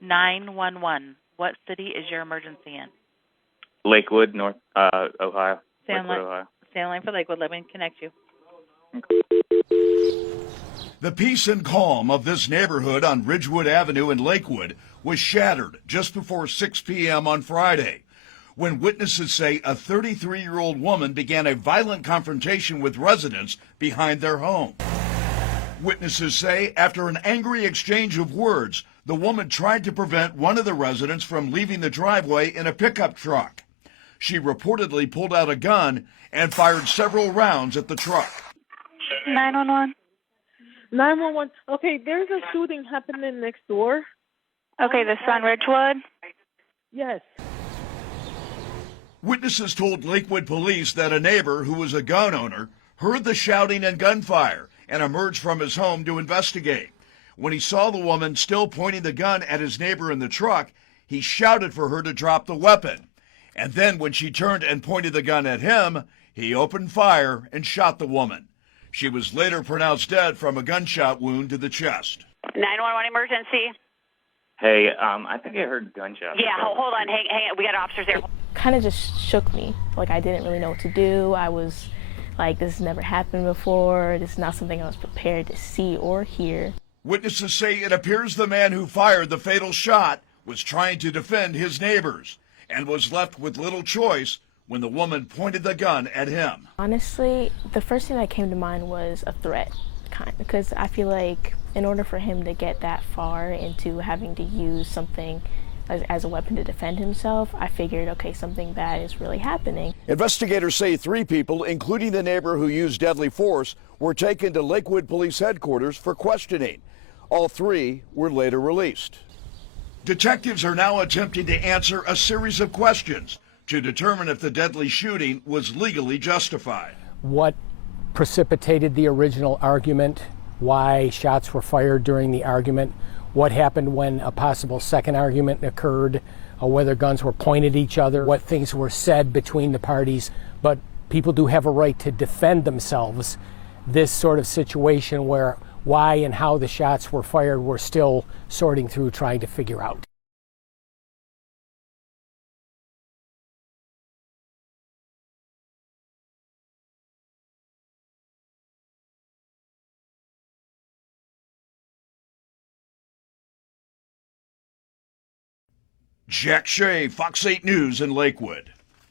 911. What city is your emergency in? Lakewood, North Ohio. Lakewood, Ohio. Stay on line for Lakewood. Let me connect you. The peace and calm of this neighborhood on Ridgewood Avenue in Lakewood was shattered just before 6 p.m. on Friday, when witnesses say a 33-year-old woman began a violent confrontation with residents behind their home. Witnesses say after an angry exchange of words, the woman tried to prevent one of the residents from leaving the driveway in a pickup truck. She reportedly pulled out a gun and fired several rounds at the truck. 911. 911. Okay, there's a shooting happening next door. Okay, this is on Ridgewood? Yes. Witnesses told Lakewood police that a neighbor who was a gun owner heard the shouting and gunfire and emerged from his home to investigate. When he saw the woman still pointing the gun at his neighbor in the truck, he shouted for her to drop the weapon. And then when she turned and pointed the gun at him, he opened fire and shot the woman. She was later pronounced dead from a gunshot wound to the chest. 911 emergency. Hey, I think I heard gunshots. Yeah, hold on. Hang on. We got officers there. Kind of just shook me. Like, I didn't really know what to do. I was like, this has never happened before. This is not something I was prepared to see or hear. Witnesses say it appears the man who fired the fatal shot was trying to defend his neighbors and was left with little choice when the woman pointed the gun at him. Honestly, the first thing that came to mind was a threat, because I feel like in order for him to get that far into having to use something as a weapon to defend himself, I figured, okay, something bad is really happening. Investigators say 3 people, including the neighbor who used deadly force, were taken to Lakewood Police Headquarters for questioning. All 3 were later released. Detectives are now attempting to answer a series of questions to determine if the deadly shooting was legally justified. What precipitated the original argument? Why shots were fired during the argument? What happened when a possible second argument occurred? Whether guns were pointed at each other? What things were said between the parties? But people do have a right to defend themselves. This sort of situation where why and how the shots were fired, we're still sorting through, trying to figure out. Jack Shea, Fox 8 News in Lakewood.